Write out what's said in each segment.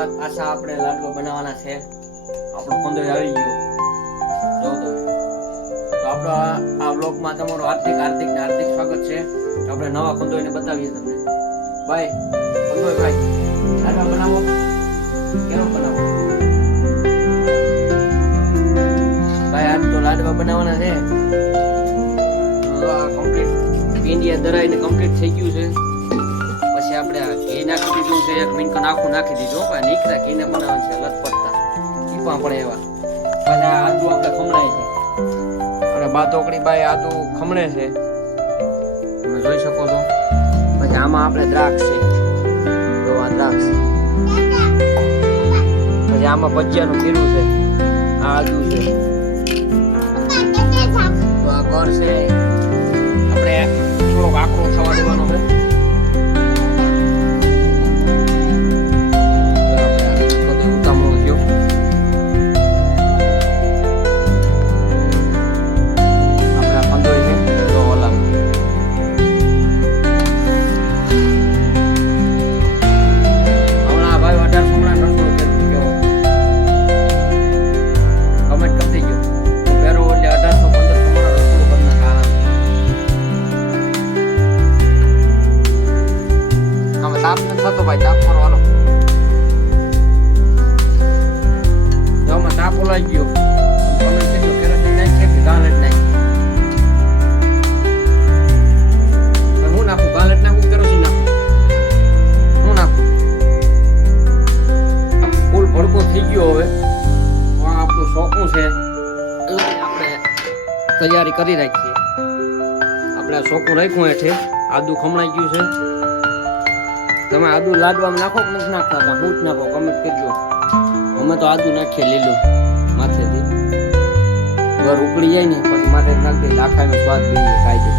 આશા આપણે લાડવા બનાવવાના છે. આપણો કંદોય આવી ગયો જો તમે. તો આપણો આ વ્લોગમાં તમારું હાર્દિક સ્વાગત છે. આપણે નવા કંદોયને બતાવીએ તમને. ભાઈ કંદોય ભાઈ લાડવા બનાવો. કેમ બનાવો ભાઈ? આજ તો લાડવા બનાવવાના છે. કમ્પ્લીટ ઇન્ડિયા દરાઈને કમ્પ્લીટ થઈ ગયું છે. પછી આપણે ઘી નાખી દીધું છે. 1 મિનિટ આખું નાખી દીધું. નીકળા ઘીને બનાવવાનું છે લથપથતા ટીપા પડે એવા. પછી આદુ આપણે ખમણાય છે અને બાતોકડી બાય આદુ ખમણે છે, તમે જોઈ શકો છો. પછી આમાં આપણે દ્રાક્ષ છે, જો આ દ્રાક્ષ. પછી આમાં ભજીયાનું ખીરું છે, આ આદુ છે, તો આ ઘર છે. આપણે થોડોક આકરો થવા દેવાનો છે. થતો ભાઈ તાપ કરવાનો. જો માં તાપ ઓલાઈ ગયો. કમેન્ટ કરજો કેરાટીન નાખ છે કે ગાલેટ નાખ. હું નાખું ગાલેટ નાખું કેરોસીન નાખું? હું નાખું. ફૂલ ભડકો થઈ ગયો. હવે આ આપણું શોખું છે આપણે તૈયારી કરી રાખીએ. આપણે આ શોખું રાખ્યું હેઠે. આદુ ખમણાઈ ગયું છે. તમે આદુ લાડવામાં નાખો કે નથી નાખતા? હું જ નાખો કમેન્ટ કરજો. અમે તો આદુ નાખીએ લીલું માથેથી. ઘર ઉકળી જાય ને પછી માથે નાખી દઈએ. લાખાનો સ્વાદ જોઈએ કાંઈ દે.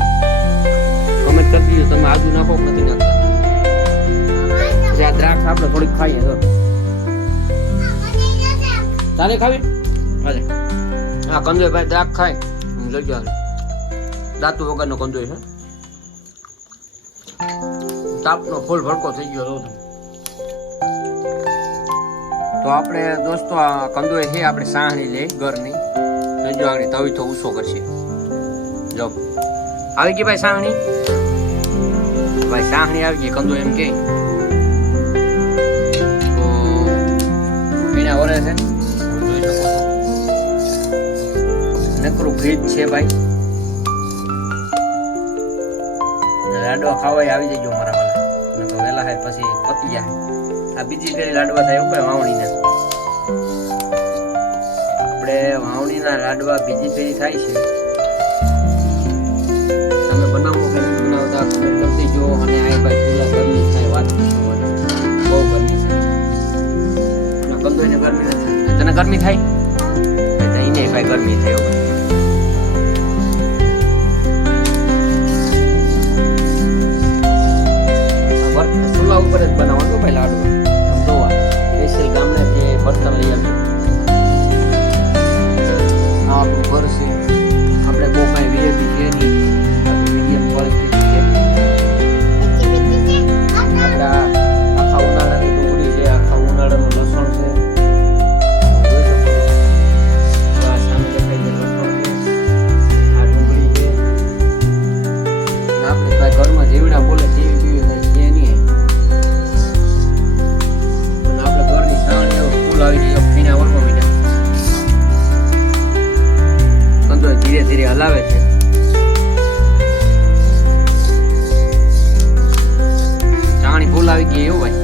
કમેન્ટ કરી દીધું તમે આદુ નાખો કે નથી નાખતા. પછી આ દ્રાક્ષ આપણે થોડીક ખાઈએ. તો તારે ખાવી? અરે હા કંદોય ભાઈ દ્રાક્ષ ખાય. જોજો દાંતુ વગરનો કંદોય છે. તાપનો ફૂલ ભડકો થઈ ગયો. તો આપણે દોસ્તો આ કંદોય છે આપણે સાહણી લઈ ઘરની. જો આગળ તવી તો ઊંચો કરશે. જો આવી ગઈ ભાઈ સાહણી. ભાઈ સાહણી આવી ગઈ. કંદો એમ કે તો પીણા વરે છે. જોઈ શકો છો નકરું ફ્રીજ છે ભાઈ. લાડવા ખાવા આવી જજો મારા વાલા. તો વેલા હે પછી પતી જાય. આ બીજી ફેરી લાડવા થાય ઉપર વાવણીના. આપણે વાવણીના લાડવા બીજી ફેરી થાય છે. તમે બનાવો કે બનાવતા કમેન્ટ કરી દેજો. અને આ ભાઈ પૂરા ગરમી થાય વાત પૂછવાનું. બહુ ગરમી છે. કંદોઈને ગરમી નથી. તને ગરમી થાય? એને ભાઈ ગરમી થાય. ચૂલા ઉપર જ બનાવવાનું ભાઈ લાડવા. જોવા સ્પેશિયલ ગામના જે બર્તન લઈ આવ્યું. આ આપણું ઘર છે. આપણે બહુ કાંઈ વીઆઈપી છે નહીં. મીડિયમ પરિસ્થિતિ છે. આપણા આખા ઉનાળાની ડુંગળી છે, આખા ઉનાળાનું લસણ છે. જોઈ શકો છો આ સામે દેખાય છે લસણ છે, આ ડુંગળી છે. આપણે ભાઈ ઘરમાં જેવડા બોલે તેવી પીવી થાય છે નહીં. ધીરે ધીરે હલાવે છે. ચાણી ફૂલ આવી ગઈ એવું ભાઈ?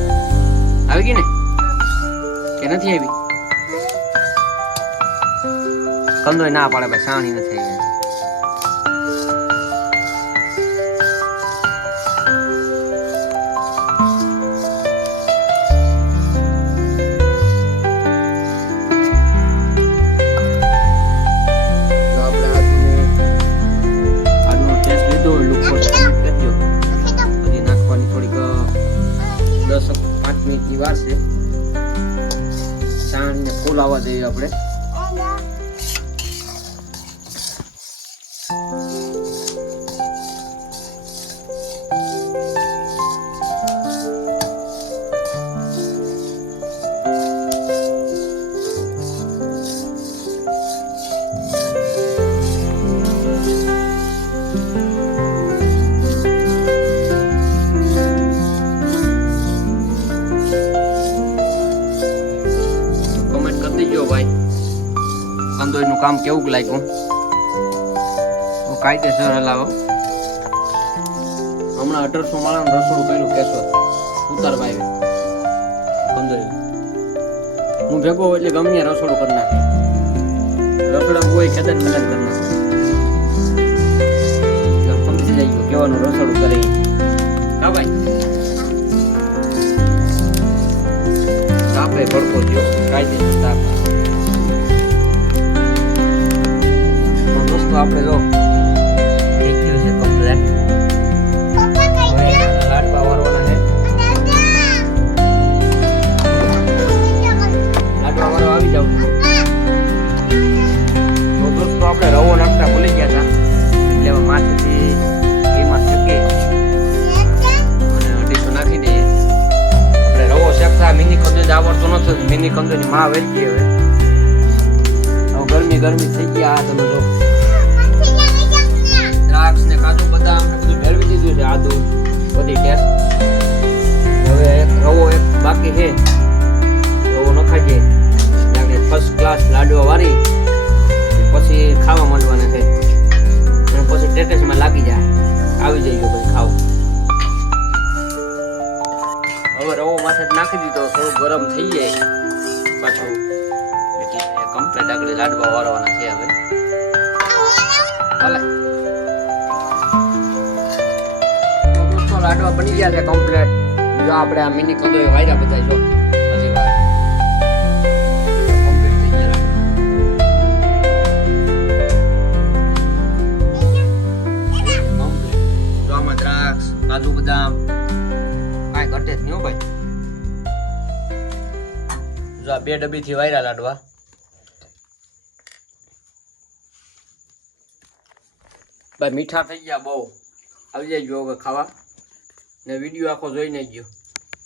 આવી ગઈ ને કે નથી આવી? કંદોય ના પાડે ભાઈ ચાણી નથી આવી. વાર છે. ચાણને ફૂલ આવવા દઈએ આપણે. કંદોઈનું કામ કેવું લાગ્યું કાયદેસર હલાવો. હમણાં 1800 માળાનું રસોડું કર્યું કેશોદ ઉતારવા આવ્યું કંદોઈ. હું ભેગો હોય એટલે ગમે ત્યાં રસોડું કરી નાખે. રસોડા કોઈ ખેદન મદન કરી નાખે. સમજી જાય કેવાનું રસોડું કરે. હા ભાઈ તાપે ભડકો થયો કાયદેસર તાપ. દોસ્તો આપણે જો દેખ્યું છે કમ્પ્લેટ. લાડવા વાળવાના છે. લાડવા વાળવા આવી જાવ. તો દોસ્તો આપણે રવો નાખતા ભૂલી ગયા હતા એટલે હવે માથેથી એમાં શેકી અને અઢીસો નાખી દઈએ. આપણે રવો શેકતા મિની કંદોઈ આવડતો નથી. મિની કંદોઈની માં વેચી હવે ગરમી થઈ ગયા. તમે જો દ્રાક્ષ ને કાજુ બદામ ને બધું ભેળવી દીધું છે. આદુ બધી ટેસ્ટ. હવે રવો એક બાકી છે. રવો નખાઈ જાય ફર્સ્ટ ક્લાસ લાડવા વાળી પછી ખાવા માંડવાના છે. અને પછી ટેટેસમાં લાગી જાય આવી જાય પછી ખાવ. હવે રવો માથે નાખી દીધો થોડું ગરમ થઈ જાય પાછું એટલે કમ્પ્લીટ આગળ લાડવા વાળવાના છે. હવે હાલે લાડવા બની ગયા છે કમ્પ્લીટ. જો આપણે આ મિની કંદોઈ વાયરા બધા જો હજી વાર કમ્પ્લીટ થઈ ગયા. કમ્પ્લીટ જો આમાં દ્રાક્ષ કાજુ બદામ કાંઈ ઘટે જ નહીં હો ભાઈ. જો આ 2 ડબ્બીથી વાયરા લાડવા. ભાઈ મીઠા થઈ ગયા બહુ. આવી જાય હવે ખાવા ને વિડીયો આખો જોઈને જ ગયો.